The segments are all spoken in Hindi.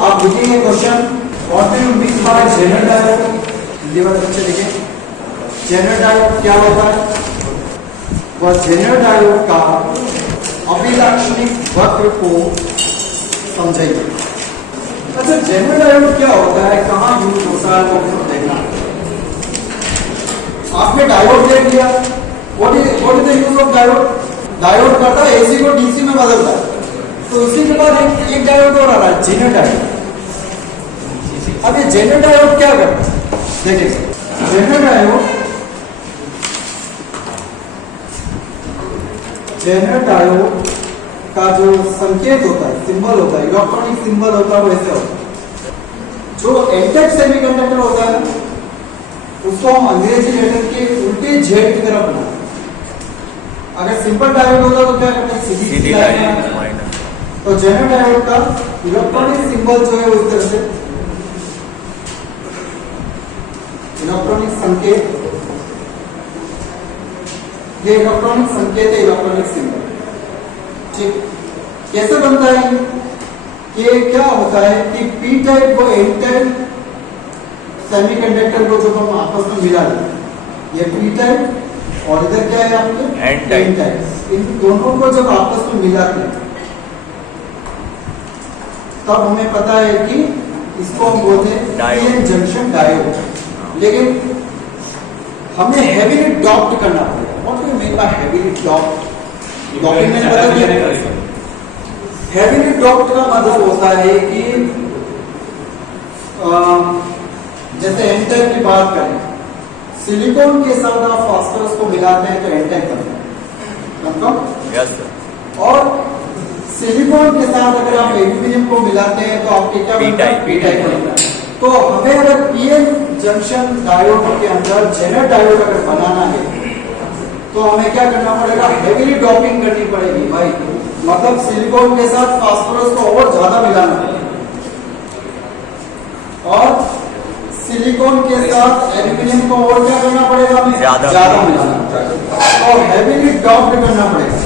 आप लिखेंगे question what do you mean by zener diode. Hindi वाले बच्चे लिखें जेनर डायोड क्या होता है। वह जेनर डायोड का अभिलाक्षणिक वक्र को समझेंगे। अच्छा जेनर डायोड क्या होता है, कहाँ यूज होता है वो देखना। आपने डायोड देख लिया, what is the use of diode. Diode करता है एसी को डीसी में बदलता है, तो इसी के बाद एक डायोड और आ रहा है जेनर डायोड। अब ये जेनर डायोड क्या करता है देखिए। जेनर डायोड का जो संकेत होता है, सिंबल होता है, इलेक्ट्रॉनिक सिंबल होता है, वैसे होता है। जो एंटेक सेमीकंडक्टर होता है उसको हम अंग्रेजी लेटर के उल्टे जेड की तरफ बनाते हैं। अगर सिंपल डायोड होता तो क्या करते हैं, सीधी लाइन। तो जेनर डायोड का इलेक्ट्रॉनिक सिंबल जो है उस तरह से इलेक्ट्रॉनिक संकेत, ये इलेक्ट्रॉनिक संकेत है, इलेक्ट्रॉनिक सिंबल। ठीक कैसे बनता है ये, क्या होता है कि पी टाइप को एन टाइप सेमीकंडक्टर को जब हम आपस में मिला दें, ये पी टाइप और इधर क्या है आपके एन टाइप, इन दोनों को जब आपस में मिलाते हैं तब हमें पता है कि इसको हम बोलते हैं पीएन जंक्शन डायोड। लेकिन हमें हेवीली डॉप्ड करना पड़ेगा। What do you mean bye heavily doped? Doping मैंने बता दिया। हेवीली डॉप्ड का मतलब होता है कि जैसे एन टाइप की बात करें, सिलिकॉन के साथ आप फास्फोरस को मिलाते हैं तो एन टाइप बनता है। Yes sir. और सिलिकॉन के साथ अगर आप एल्यूमिनियम को मिलाते हैं तो आपके क्या बनता है, पी टाइप बनता है। तो हमें अगर पीएन जंक्शन डायोड के अंदर जेनर डायोड अगर बनाना है तो हमें क्या करना पड़ेगा, हेवीली डॉपिंग करनी पड़ेगी भाई। मतलब सिलिकॉन के साथ फास्फोरस को और ज्यादा मिलाना पड़ेगा और सिलिकॉन के साथ एल्यूमिनियम को और क्या करना पड़ेगा, हमें ज्यादा मिलाना पड़ेगा और हेवीली डॉप्ड करना पड़ेगा।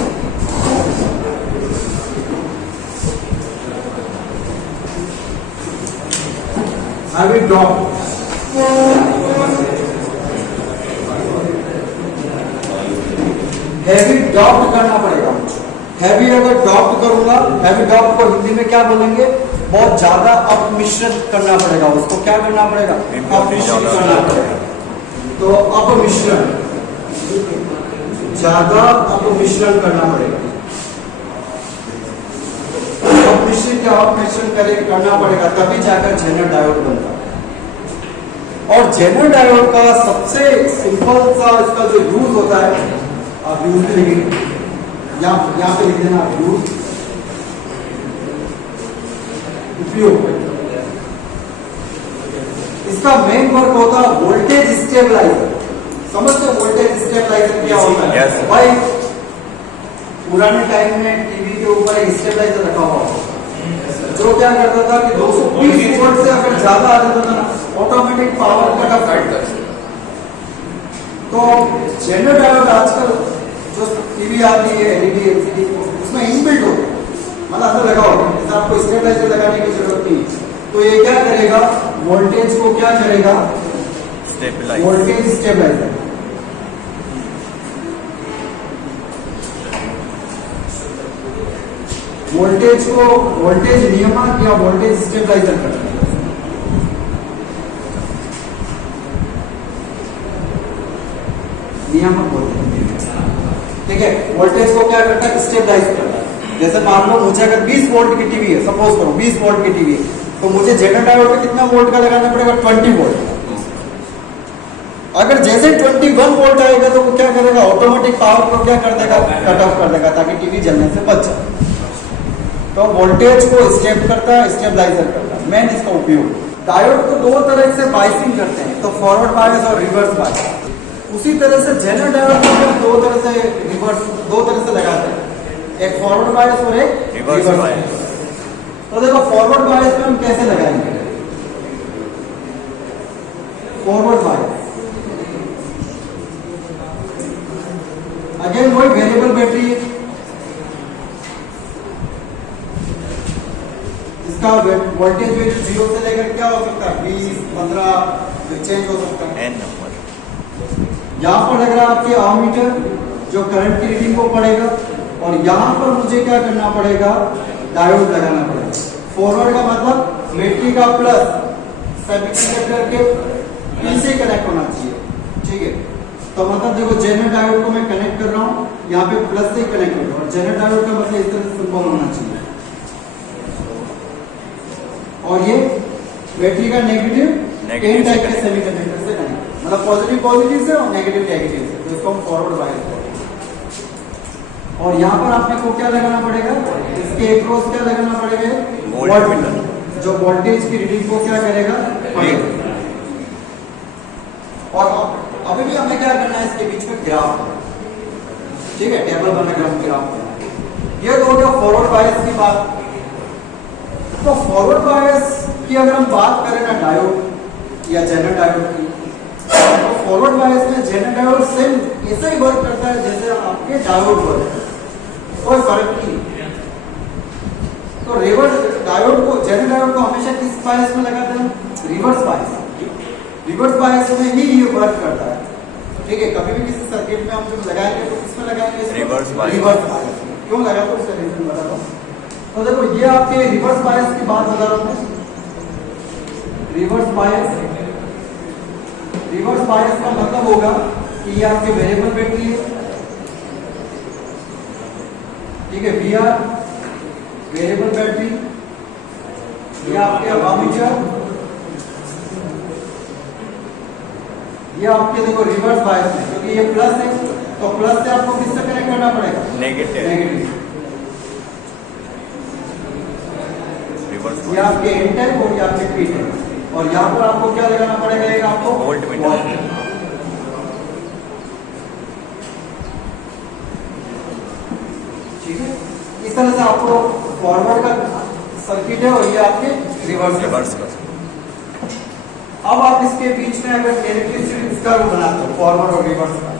हेवी डॉप्ड, हेवी डॉप्ड करना पड़ेगा। हैवी अगर डॉप्ड करूंगा, हैवी डॉप्ड को हिंदी में क्या बोलेंगे, बहुत ज्यादा अपमिश्रित करना पड़ेगा। उसको क्या करना पड़ेगा, अपमिश्रित करना पड़ेगा। तो अपमिश्रण, ज्यादा अपमिश्रण करना पड़ेगा। अपमिश्रण करना पड़ेगा तभी जाकर जेनर डायोड बनता है। और जेनर डायोड का सबसे सिंपल सा इसका जो यूज होता है, आप यूज पे लिखेंगे, यहाँ पे लिख देना यूज, उपयोग। इसका मेन वर्क होता है वोल्टेज स्टेबलाइजर। समझते वोल्टेज स्टेबलाइजर क्या होता है? yes. भाई पुराने टाइम में टीवी के ऊपर एक स्टेबलाइजर रखा हुआ जो क्या करता था कि 220 वोल्ट से अगर ज्यादा आ जाता था ना, ऑटोमेटिक पावर कट ऑफ करता। तो जेनर डायोड आजकल जो टीवी आती है एलईडी एलसीडी उसमें इनबिल्ट होता है, मतलब अंदर लगा होगा, जैसे आपको स्टेबलाइजर लगाने की जरूरत नहीं। तो ये क्या करेगा, वोल्टेज को क्या करेगा, वोल्टेज स्टेबलाइजर। वोल्टेज को वोल्टेज नियामक या वोल्टेज स्टेबलाइजर करता है। नियामक बोलते हैं, ठीक है। वोल्टेज को क्या करता है, स्टेबलाइज करता है। जैसे मान लो मुझे अगर 20 वोल्ट की टीवी है, सपोज करो 20 वोल्ट की टीवी है, तो मुझे जेनर डायोड में कितना वोल्ट का लगाना पड़ेगा, 20 वोल्ट। अगर जैसे 21 वोल्ट आएगा तो वो क्या करेगा, ऑटोमेटिक पावर को क्या कर देगा, कट ऑफ कर देगा ताकि टीवी जलने से बच जाए। तो वोल्टेज को स्टेप करता है, स्टेबलाइजर करता है, मेन इसका उपयोग। डायोड को दो तरह से बायसिंग करते हैं, तो फॉरवर्ड बायस और रिवर्स बायस। उसी तरह से जेनर डायोड को दो तरह से रिवर्स, दो तरह से लगाते हैं, एक फॉरवर्ड बायस और एक रिवर्स बायस। तो देखो फॉरवर्ड बायस में हम कैसे लगाएंगे, फॉरवर्ड बायस अगेन वही वेरिएबल बैटरी, इसका इसका वोल्टेज वैल्यू 0 से लेकर क्या हो सकता है 20, 15 चेंज हो सकता है। N number. यहाँ पर लग रहा है आपके अमीटर जो करंट की रीडिंग को पड़ेगा, और यहाँ पर मुझे क्या करना पड़ेगा, डायोड लगाना पड़ेगा। फॉरवर्ड का मतलब बैटरी का प्लस सेमीकंडक्टर के पिन से कनेक्ट होना चाहिए, ठीक है। तो मतलब देखो जेनर डायोड को मैं कनेक्ट कर रहा हूँ, यहाँ पे प्लस से कनेक्ट कर रहा हूँ, और जेनर डायोड का मतलब इस तरह से सिंबल होना चाहिए, और ये बैटरी का नेगेटिव एन टाइप के सेमीकंडक्टर से कनेक्ट, मतलब पॉजिटिव पॉजिटिव से और नेगेटिव नेगेटिव से, तो इसको हम फॉरवर्ड बायस कहते हैं। और यहाँ पर आपने को क्या लगाना पड़ेगा, इसके अक्रॉस क्या लगाना पड़ेगा, वोल्टमीटर, जो वोल्टेज की रीडिंग को क्या करेगा, पढ़ेगा। और अभी भी हमें क्या करना है, इसके बीच में ग्राफ, ठीक है, टेबल बना ग्राफ। ये तो हो गया फॉरवर्ड बायस की बात। तो फॉरवर्ड बायस की अगर हम बात करें ना डायोड या जेनर डायोड की, तो फॉरवर्ड बायस में जेनर डायोड सेम ऐसे ही वर्क करता है जैसे आपके डायोड वर्क, कोई फर्क नहीं। तो रिवर्स डायोड को, जेनर डायोड को हमेशा किस बायस में लगाते हैं, रिवर्स बायस। रिवर्स बायस में ही ये वर्क करता है, ठीक है। कभी भी किसी सर्किट में हम जब लगाएंगे तो किसमें लगाएंगे, रिवर्स बायस। क्यों लगा, तो उसका रीजन बता रहा हूं। तो देखो ये आपके रिवर्स बायस की बात बता रहा हूं। रिवर्स बायस का मतलब होगा कि ये आपके वेरिएबल बैटरी है, ठीक है, VR वेरिएबल बैटरी, ये आपके अमीटर, ये आपके देखो रिवर्स बायस है, क्योंकि ये प्लस है, तो प्लस से आपको किससे कनेक्ट करना पड़ेगा, नेगेटिव। ये आपके एन टाइप और ये आपके पी टाइप, और यहाँ पर आपको क्या लगाना पड़ेगा, एक आपको वोल्टमीटर, ठीक है। इस तरह से आपको फॉरवर्ड का सर्किट है और ये आपके रिवर्स का। अब आप इसके बीच में अगर इलेक्ट्रिसिटी कर्व बनाते हो फॉरवर्ड और रिवर्स का,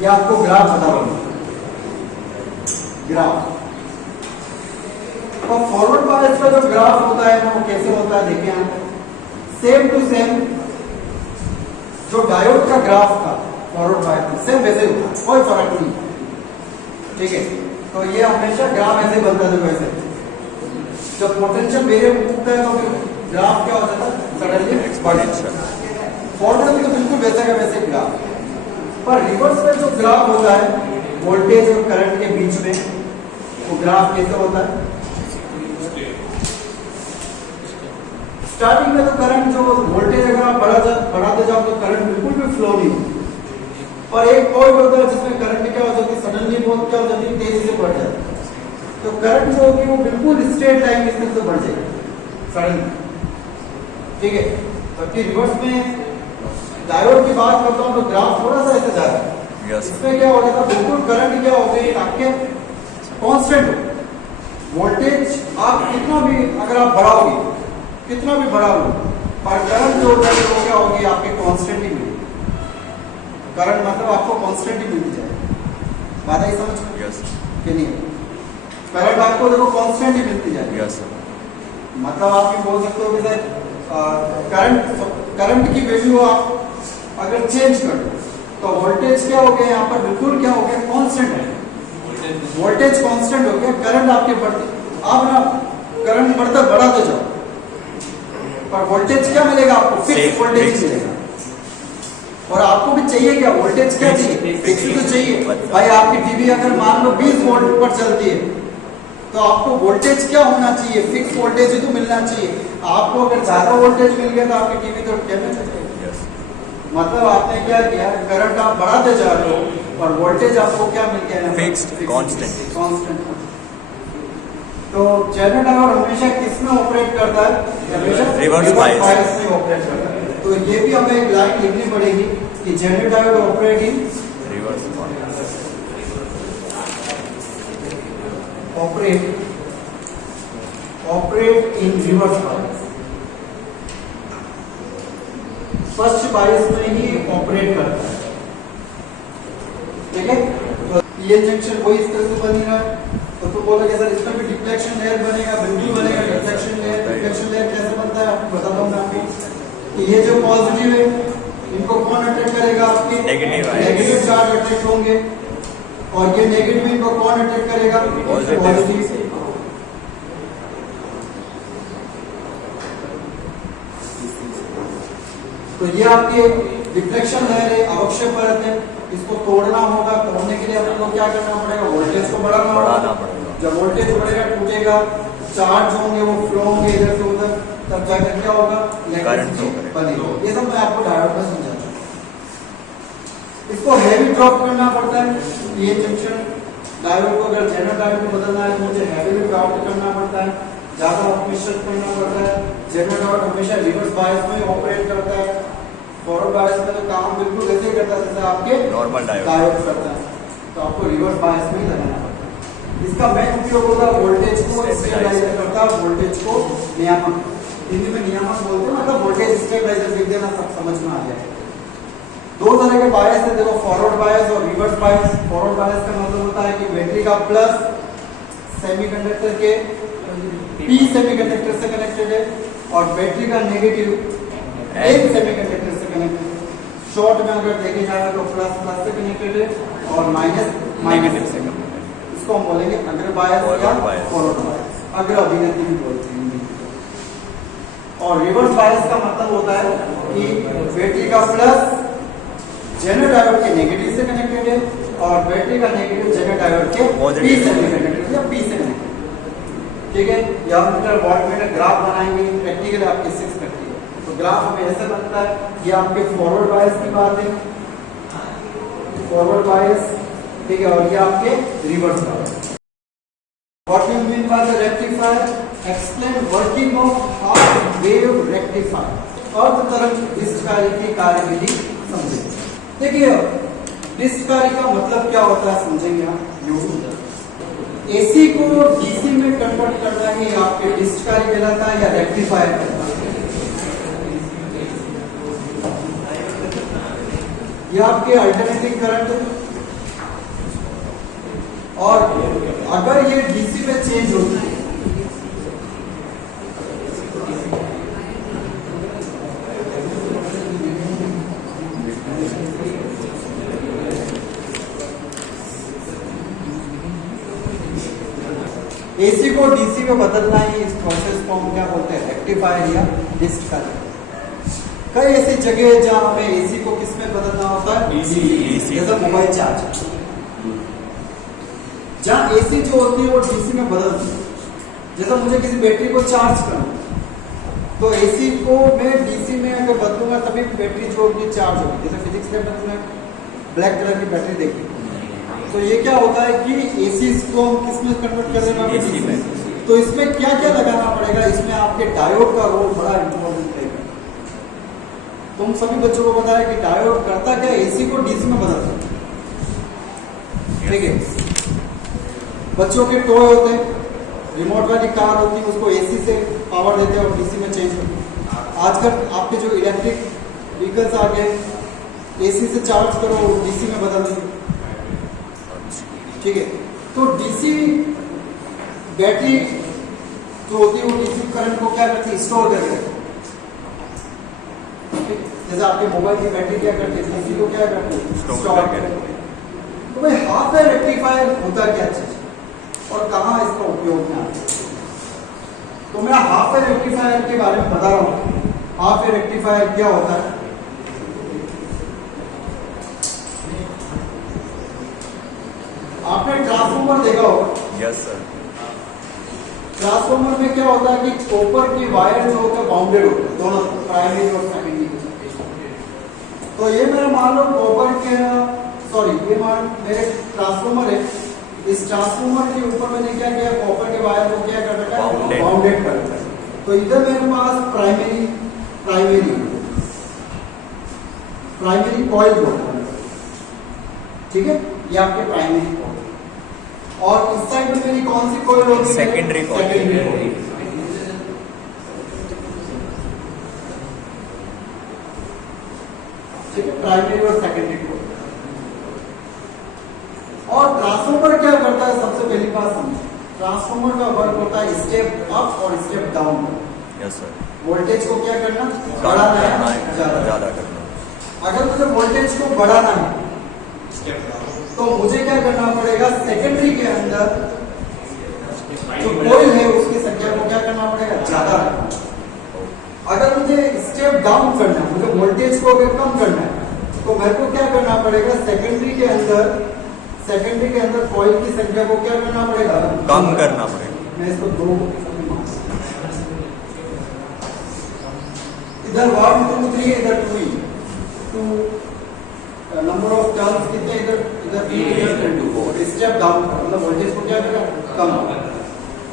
ये आपको ग्राफ बता रहा हूं, ग्राफ। तो फॉरवर्ड बायस का जो ग्राफ होता है वो कैसे होता है, देखिए हम सेम टू सेम जो डायोड का ग्राफ था फॉरवर्ड बायस सेम वैसे होता है, कोई फर्क नहीं, ठीक है। तो ये हमेशा ग्राफ ऐसे बनता है, वैसे जब पोटेंशियल वेरिएबल उठता है तो फिर ग्राफ क्या हो जाता है, सडनली एक्सपोनेंशियल। फॉरवर्ड में तो बिल्कुल वैसे का वैसे ग्राफ, पर रिवर्स में जो ग्राफ होता है वोल्टेज और करंट के बीच में, वो ग्राफ कैसे होता है, स्टार्टिंग में तो करंट जो वोल्टेज अगर आप बढ़ाते जाओ तो करंट बिल्कुल भी फ्लो नहीं होती, पर एक पॉइंट होता है जिसमें करंट क्या हो जाती है, सडनली बहुत क्या हो जाती है, तेजी से बढ़ जाती है। तो करंट जो होगी वो बिल्कुल स्ट्रेट लाइन में इस तरह से बढ़ जाएगी सडनली, ठीक है। जबकि रिवर्स में डायोड की बात करता हूँ तो ग्राफ थोड़ा सा ऐसे जा रहा है, इसमें क्या हो जाता है, बिल्कुल करंट क्या हो गई आपके कांस्टेंट हो, वोल्टेज आप कितना भी अगर आप बढ़ाओगे, कितना भी बढ़ा लो, पर करंट जो होता है वो क्या होगी, आपके कांस्टेंट ही मिलेगी। करंट मतलब आपको कांस्टेंट ही मिलती जाएगी, बात आई समझ में, यस कि नहीं, करंट आपको देखो कांस्टेंट ही मिलती जाएगी, यस। मतलब आप ये बोल सकते हो कि सर करंट की वैल्यू आप अगर चेंज कर दो तो वोल्टेज क्या हो गया, यहाँ पर बिल्कुल क्या हो गया, कांस्टेंट है, वोल्टेज कांस्टेंट हो गया, करंट आपके बढ़ते, आप ना करंट बढ़ाते जाओ, पर वोल्टेज क्या मिलेगा आपको, फिक्स वोल्टेज मिलेगा। और आपको भी चाहिए क्या, वोल्टेज क्या चाहिए, फिक्स तो चाहिए भाई। आपकी टीवी अगर मान लो 20 वोल्ट पर चलती है तो आपको वोल्टेज क्या होना चाहिए, फिक्स वोल्टेज ही तो मिलना चाहिए। आपको अगर ज्यादा वोल्टेज मिल गया तो आपकी टीवी तो डैमेज हो जाएगी। मतलब आपने क्या किया, करंट आप बढ़ाते जा रहे हो और वोल्टेज आपको क्या मिल गया, फिक्स्ड कांस्टेंट। तो जेनर डायोड हमेशा किसमें ऑपरेट करता है, हमेशा रिवर्स बायस में ऑपरेट करता है। तो ये भी हमें एक लाइन लिखनी पड़ेगी कि zener diode operate in reverse bias, operate in reverse bias, first bias में ही ऑपरेट करता है, ठीक है। तो ये जंक्शन कोई इस तरह से बन रहा है, तो तुम बोलोगे सर इसमें भी डिफ्लेक्शन लेयर बनेगा, बिल्कुल बनेगा डिफ्लेक्शन लेयर, डिफ्लेक्शन लेयर कैसे बनता है आपको बताता हूँ मैं आपको कि ये जो पॉजिटिव है इनको कौन अट्रैक्ट करेगा आपके Negative है। नेगेटिव चार्ज अट्रैक्ट होंगे और ये नेगेटिव इनको कौन अट्रैक्ट करेगा पॉजिटिव। तो ये आपकी डिफ्लेक्शन लेयर है, आवश्यक परत है, इसको तोड़ना होगा। तोड़ने के लिए आपको क्या करना पड़ेगा, वोल्टेज को बढ़ाना बढ़ाना होगा। पड़ेगा। जब वोल्टेज बढ़ेगा टूटेगा, चार्ज होंगे वो फ्लो होंगे इधर से उधर, तब जाकर क्या होगा इलेक्ट्रिसिटी बनेगा। ये सब मैं आपको डायोड में समझा चुका हूं। इसको हैवी ड्रॉप करना पड़ता है। ये जंक्शन डायोड को अगर जनरल डायोड में बदलना है तो मुझे हैवी ड्रॉप करना पड़ता है, ज्यादा ऑपरेशन करना पड़ता है। जनरल डायोड हमेशा रिवर्स बायस में ऑपरेट करता है, फॉरवर्ड बायस में तो काम बिल्कुल ऐसे ही करता है जैसे आपके नॉर्मल डायोड करता है, तो आपको रिवर्स बायस में ही लगाना पड़ता है। इसका मेन उपयोग होता है वोल्टेज को स्टेबलाइज करता है, वोल्टेज को नियामक, हिंदी में नियामक बोलते हैं, मतलब वोल्टेज स्टेबलाइजर लिख देना, सब समझ में आ जाए। दो तरह के बायस है देखो, फॉरवर्ड बायस और रिवर्स बायस। फॉरवर्ड बायस का मतलब होता है कि बैटरी का प्लस सेमीकंडक्टर के पी सेमीकंडक्टर से कनेक्टेड है और बैटरी का नेगेटिव एन सेमीकंडक्टर से कनेक्टेड है। शॉर्ट में अगर देखे जाए तो प्लस प्लस से कनेक्टेड है और माइनस नेगेटिव माइनस से से। इसको हम बोलेंगे अग्र बायस या फॉरवर्ड बायस, अग्र अभिनति भी बोलते हैं। और रिवर्स बायस का मतलब होता है कि बैटरी का प्लस जेनर डायोड के नेगेटिव से कनेक्टेड है और बैटरी का नेगेटिव जेनर डायोड के पी से कनेक्टेड या पी से कनेक्टेड। ठीक है, या मीटर वॉट मीटर ग्राफ बनाएंगे प्रैक्टिकल आपके 6 करती है, तो ग्राफ हमें ऐसे बनता है। ये आपके फॉरवर्ड बायस की बात है, फॉरवर्ड बायस, ठीक है, और ये आपके reverse bias. What you mean by the rectifier? Explain working of half wave rectifier। अर्ध तरंग डिस्चकारी की कार्यविधि समझेंगे। देखिए डिस्चकारी का मतलब क्या होता है समझेंगे आप। एसी को डीसी में कन्वर्ट करना ही आपके डिस्चकारी कहलाता है या रेक्टिफायर कहलाता है। ये आपके अल्टरनेटिंग करंट है और अगर ये डीसी में चेंज होता है एसी को डीसी में बदलना ही इस प्रोसेस को हम क्या बोलते हैं रेक्टिफायर या डिस्चकारी। कई ऐसी जगह है जहां हमें एसी को किस में बदलना होता है डीसी, जैसे मोबाइल चार्ज, जहां एसी जो होती है वो डीसी में बदलती है। जैसे मुझे किसी बैटरी को चार्ज करना तो एसी को मैं डीसी में अगर बदलूंगा तभी बैटरी जो होगी चार्ज होगी। जैसे फिजिक्स के अंदर में ब्लैक कलर की बैटरी देखी, तो ये क्या होता है कि एसी को हम किस में कन्वर्ट कर देना डीसी में। तो इसमें क्या क्या लगाना पड़ेगा, इसमें आपके डायोड का रोल बड़ा इंपॉर्टेंट है। तुम सभी बच्चों को पता है कि डायोड करता क्या, एसी को डीसी में बदलता है। ठीक है, बच्चों के टॉय होते हैं, रिमोट वाली कार होती है, उसको एसी से पावर देते हैं और डीसी में चेंज करते हैं। आजकल आपके जो इलेक्ट्रिक व्हीकल्स आ गए, एसी से चार्ज करो डीसी में बदल दो। ठीक है, तो डीसी बैटरी जो होती है वो डीसी करंट को क्या करती है स्टोर करके रखती है। जैसे आपके मोबाइल की बैटरी क्या करती है, डीसी को क्या करती है स्टोर करके रखती है। तो भाई हाफ वेव रेक्टिफायर होता क्या चीज और कहाँ इसका उपयोग में आता है, तो मैं हाफ वेव रेक्टिफायर के बारे में बता रहा हूँ। हाफ वेव रेक्टिफायर क्या होता है, आपने ट्रांसफॉर्मर देखा होगा। Yes sir. ट्रांसफॉर्मर में क्या होता है कि कॉपर की वायर जो होता है बाउंडेड होता है, दोनों प्राइमरी और सेकेंडरी। तो ये मेरा मान लो कॉपर के ये मेरे ट्रांसफॉर्मर है। इस ट्रांसफॉर्मर के ऊपर मैंने क्या किया, कॉपर के वायर को क्या कर रखा है बाउंडेड कर रखा है। तो इधर मेरे पास प्राइमरी कॉइल होता है। ठीक है, ये आपके प्राइमरी कॉइल, और इस साइड में मेरी कौन सी कॉइल होगी, सेकेंडरी कॉइल। ठीक है, प्राइमरी और सेकेंडरी कॉइल। और ट्रांसफॉर्मर क्या करता है, सबसे पहली बात समझो, ट्रांसफॉर्मर का वर्क होता है स्टेप अप और step down. Yes sir. Voltage को क्या करना, कम बढ़ाना करना है, है, ज्यादा। ज़्यादा करना। अगर मुझे वोल्टेज को बढ़ाना है तो मुझे क्या करना पड़ेगा, सेकेंडरी के अंदर जो कॉइल है उसकी संख्या को क्या करना पड़ेगा, ज्यादा रखना। अगर मुझे स्टेप डाउन करना है, मुझे वोल्टेज को अगर कम करना है तो मेरे को क्या करना पड़ेगा, सेकेंडरी के अंदर कॉइल की संख्या को क्या करना पड़ेगा, कम करना पड़ेगा। मैं इसको दो, इधर 1 2 3 इधर 2 नंबर ऑफ टर्न्स कितने, इधर 3 इधर 2 स्टेप डाउन, मतलब वोल्टेज को क्या करेगा, कम।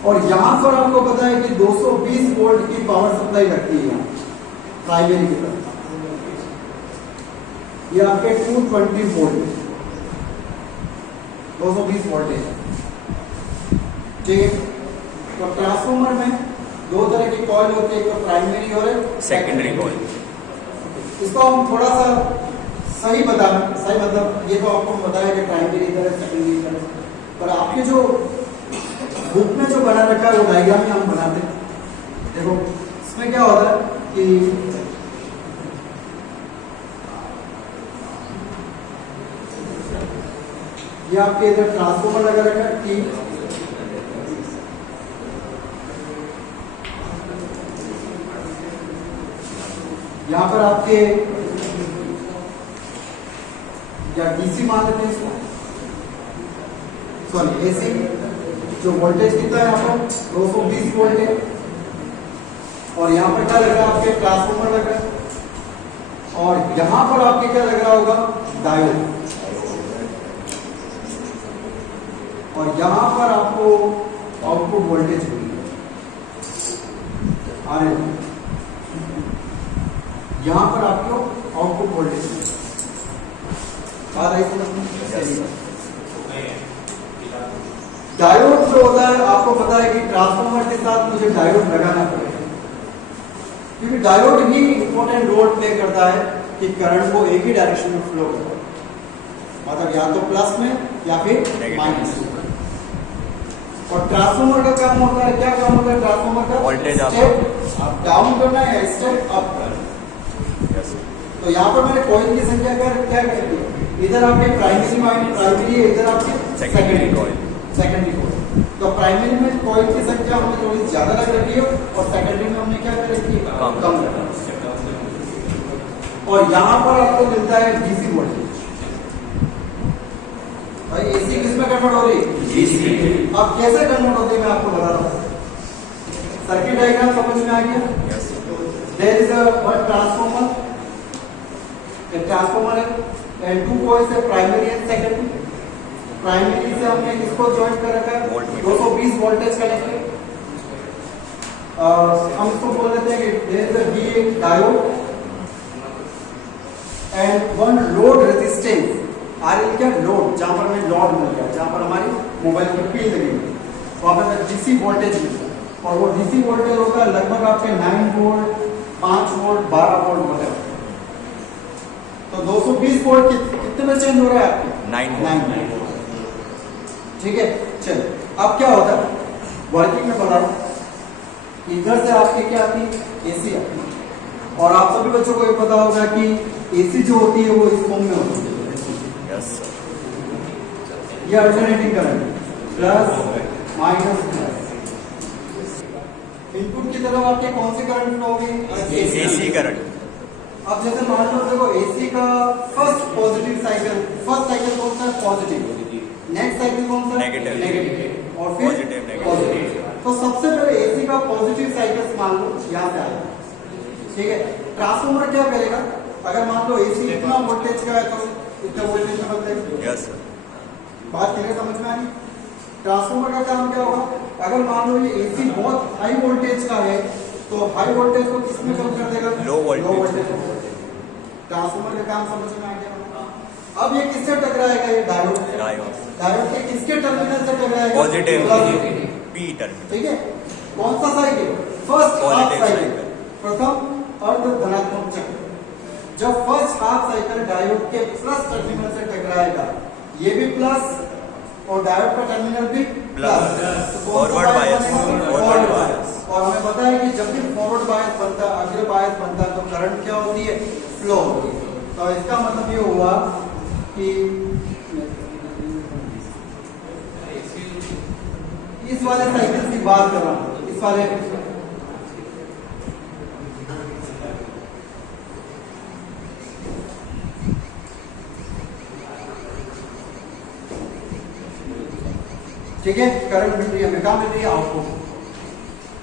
और यहाँ पर आपको पता है कि 220 वोल्ट की पावर सप्लाई लगती है यहाँ प्राइमरी की तरफ, ये आपके 220 वोल्ट 220 वोल्टेज, ठीक है। तो ट्रांसफार्मर में दो तरह की कॉइल होती है, एक तो प्राइमरी और एक सेकेंडरी कॉइल। इसको हम थोड़ा सा सही मतलब ये तो आपको बताया कि प्राइमरी इधर है, सेकेंडरी इधर है, पर आपके जो बुक में जो बना रखा है वो डायग्राम में हम बनाते हैं। देखो इसमें क्या होता है कि ये आपके इधर ट्रांसफार्मर लगा रखा है, T, यहाँ पर आपके या डीसी मान लेते हैं इसको, सॉरी एसी, जो वोल्टेज कितना है यहाँ पर 220 वोल्ट है। और यहाँ पर क्या लग रहा है, आपके ट्रांसफार्मर लग रहा है, और यहाँ पर आपके क्या लग रहा होगा, डायोड, और यहाँ पर आपको आउटपुट वोल्टेज आ रहे हैं, यहाँ पर आपको आउटपुट वोल्टेज आ रही है। डायोड जो होता है, आपको पता है कि ट्रांसफार्मर के साथ मुझे डायोड लगाना पड़ेगा, क्योंकि डायोड ही इंपॉर्टेंट रोल प्ले करता है कि करंट को एक ही डायरेक्शन में फ्लो करता है, मतलब या तो प्लस में या फिर माइनस में। और ट्रांसफार्मर का काम होता है, क्या काम होता है ट्रांसफार्मर का, वोल्टेज स्टेप डाउन करना है या स्टेप अप करना है। तो यहाँ पर मैंने कॉइल की संख्या क्या करती है, इधर आपके प्राइमरी है, इधर आपके सेकेंडरी कॉइल। तो प्राइमरी में कॉइल की संख्या हमने थोड़ी ज्यादा रख रखी है और सेकेंडरी में हमने क्या कर रखी है, कम रखा। और यहाँ पर आपको मिलता है डीसी वोल्टेज। भाई एसी किस में कन्वर्ट हो रही है, डीसी। अब कैसे कन्वर्ट होती है मैं आपको बता रहा हूँ। सर्किट डायग्राम समझ में आ गया। There is one transformer, transformer है एंड टू कॉइल्स है, प्राइमरी एंड सेकेंडरी। प्राइमरी से हमने किसको ज्वाइन कर रखा है, 220 वोल्टेज कनेक्टेड। हम इसको बोल देते हैं कि there is a V diode and one load resistance. RL क्या, लोड, जहां पर हमें लोड मिल गया, जहां पर हमारी मोबाइल की पिन लगी है, वहां पर डीसी वोल्टेज मिलता है। और वो डीसी वोल्टेज होता है लगभग आपके 9 वोल्ट, 5 वोल्ट, 12 वोल्ट होता है। तो 220 वोल्ट कितने में चेंज हो रहा है आपके, 9 वोल्ट। ठीक है, चलो अब क्या होता है, वर्किंग में बता रहा हूं। इधर से आपके क्या आती है, एसी आती है। और आप सभी बच्चों को ये पता होगा कि एसी जो होती है वो इस फॉर्म में होती है। Yes sir. ये alternating current, plus minus plus. Input की तरफ आपके कौन से करंट फ्लो होगी, एसी करंट। अब जैसे मान लो देखो एसी का first positive cycle, first cycle कौन सा है, पॉजिटिव। नेक्स्ट साइकिल कौन सा है, नेगेटिव। और फिर पॉजिटिव। तो सबसे पहले एसी का पॉजिटिव साइकिल मान लो यहाँ से आएगा, ठीक है। ट्रांसफार्मर क्या करेगा, अगर मान लो एसी इतना वोल्टेज का है तो इतना वोल्टेज में बदलेगा। Yes sir. बात क्लियर समझ में आई। ट्रांसफार्मर का काम क्या होगा, अगर मान लो ये एसी बहुत हाई वोल्टेज का है तो हाई वोल्टेज को किसमें कम कर देगा, लो वोल्टेज। ट्रांसफार्मर का काम समझ में आ गया। अब ये किससे टकराएगा, ये डायोड। डायोड के किसके टर्मिनल से टकराएगा, पॉजिटिव पी टर्मिनल। ठीक है। कौन सा cycle, first half positive cycle, प्रथम अर्ध धनात्मक चक्र। जब फर्स्ट हाफ साइकिल डायोड के प्लस टर्मिनल से टकराएगा, ये भी प्लस और डायोड का टर्मिनल भी प्लस, फॉरवर्ड बायस। और हमें पता है कि जब भी फॉरवर्ड अगर बायस बनता है तो करंट क्या होती है, फ्लो होती है। तो इसका मतलब ये हुआ कि इस वाले साइकिल की बात कर रहा हूं, इस वाले ठीक है, करंट मिल रही है, हमें कहां मिल रही है, आउटपुट।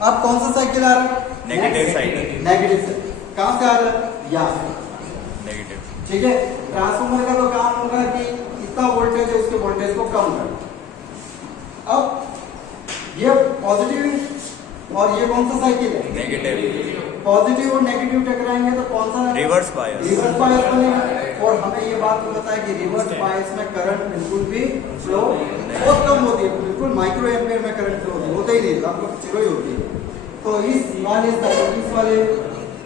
अब कौन सा साइकिल आ रहा है, नेगेटिव साइड, नेगेटिव साइड। कहां से आ रहा है, यहां से, नेगेटिव। ठीक है। ट्रांसफार्मर का तो काम होगा कि इतना वोल्टेज है उसके वोल्टेज को कम करना। अब ये पॉजिटिव और ये कौन सा साइकिल है, नेगेटिव। पॉजिटिव और नेगेटिव टकराएंगे तो कौन सा, रिवर्स बायस। रिवर्स बायस बनेगा। और हमें ये बात पता है कि रिवर्स बायस में करंट बिल्कुल भी फ्लो बहुत कम होती है, बिल्कुल माइक्रो एम्पियर में करंट फ्लो होता ही नहीं, लगभग जीरो ही होती है। तो इस वाले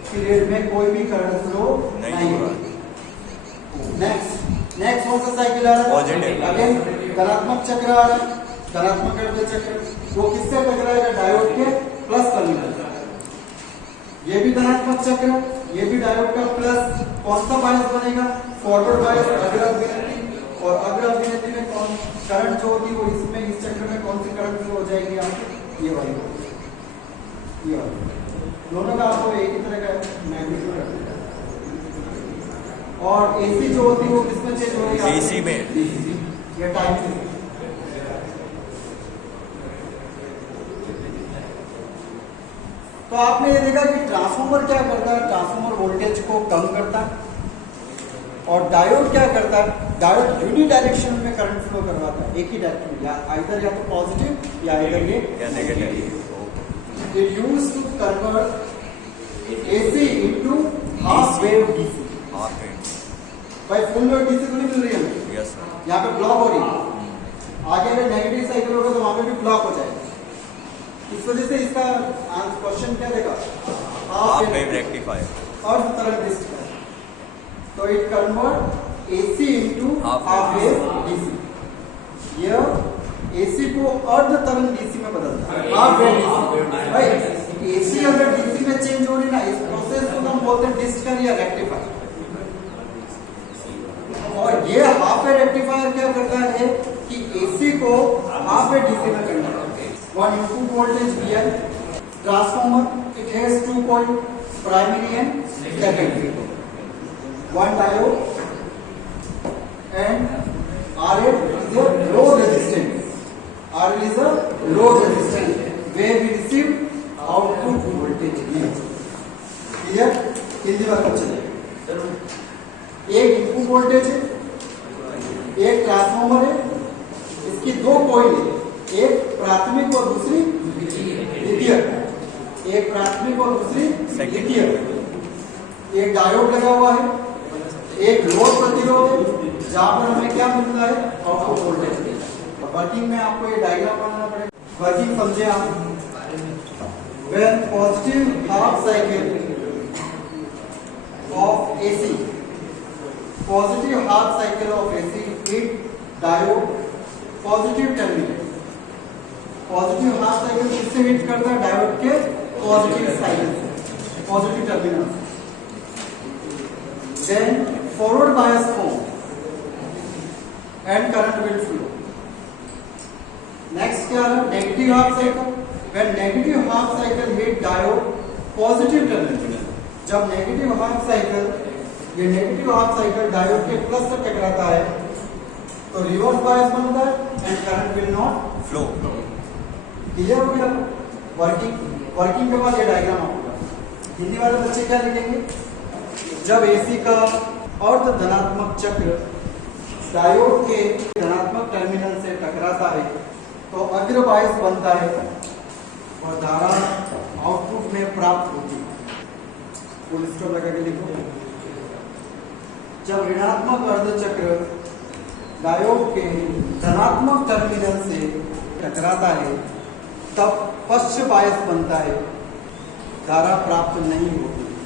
पीरियड में कोई भी करंट फ्लो नहीं होगा। नेक्स्ट कौन सा साइकिल आ रहा है, पॉजिटिव। अगेन धनात्मक चक्र आ रहा है, धनात्मक अर्ध चक्र। वो किससे टकराएगा, डायोड के प्लस टर्मिनल। ये भी धनात्मक चक्र, ये भी डायोड का प्लस। कौन सा बायस बनेगा, फॉरवर्ड बायस, अग्रअभिनति। और अग्रअभिनति में कौन करंट जो होगी वो इसमें, इस चक्र में कौन सी करंट फ्लो हो जाएगी आपकी, ये वाली, ये वाली। दोनों का आपको एक ही तरह का मैग्नीट्यूड रखना है। और एसी जो होती है वो किसमें चेंज हो रही है, डीसी में। डीसी, ये टाइम से। तो आपने ये देखा कि ट्रांसफार्मर क्या करता है, ट्रांसफार्मर वोल्टेज को कम करता है। और डायोड क्या करता है, डायोड यूनि डायरेक्शन में करंट फ्लो करवाता है, एक ही डायरेक्शन, या आइदर या तो पॉजिटिव या आइदर ये negative. It used to convert AC into half wave DC. Half wave, भाई फुल वेव डीसी तो नहीं मिल रही है हमें, यस सर। यहाँ पे ब्लॉक हो रही है। आगे अगर नेगेटिव साइकिल होगा तो वहां पे भी ब्लॉक हो जाएगा। इस वजह से इसका क्वेश्चन क्या देगा, हाफ वेव रेक्टिफायर। और तरंग डिस्क है, तो it convert AC into half half wave DC. यह एसी को अर्ध तरंग डीसी में बदलता है, हाफ वेव डीसी। भाई एसी अगर डीसी में चेंज हो रही ना, इस प्रोसेस को हम बोलते हैं डिस्क या रेक्टिफायर। और ये हाफ वेव रेक्टिफायर क्या करता है कि एसी को हाफ वेव डीसी में करना है। One input voltage VI, transformer, it has 2 points, primary and secondary. One diode and RL is a load resistance. RL is a load resistance where we receive output voltage V. Clear? Hindi बार पर चलिए। एक इनपुट वोल्टेज है, एक ट्रांसफार्मर है, इसकी 2 कॉइल है, एक प्राथमिक और दूसरी द्वितीय, एक प्राथमिक और दूसरी द्वितीय। एक डायोड लगा हुआ है, एक लोड प्रतिरोध है, जहां पर हमें क्या मिलता है, आउटपुट वोल्टेज। वर्किंग में आपको ये डायग्राम बनाना पड़ेगा, वर्किंग समझे आप। When positive half cycle of AC, positive half cycle of AC hit diode positive terminal. Positive half cycle किससे हिट करता है, डायोड के पॉजिटिव साइकिल से, positive terminal. Then forward bias form and current will flow. Next क्या है, negative half cycle. When negative half cycle hit diode positive terminal, जब नेगेटिव हाफ साइकिल, ये नेगेटिव हाफ साइकिल डायोड के प्लस से टकराता है तो रिवर्स बायस बनता है and current will not flow. Clear हो गया। वर्किंग के बाद ये डायग्राम आपका, हिंदी वाले बच्चे क्या लिखेंगे, जब एसी का अर्ध धनात्मक चक्र डायोड के धनात्मक टर्मिनल से टकराता है तो अग्र बायस बनता है और धारा आउटपुट में प्राप्त होती है। फुल स्टॉप लगा के लिखो। जब ऋणात्मक अर्ध चक्र डायोड के धनात्मक टर्मिनल से टकराता है तब पश्च बायस बनता है, धारा प्राप्त नहीं होती।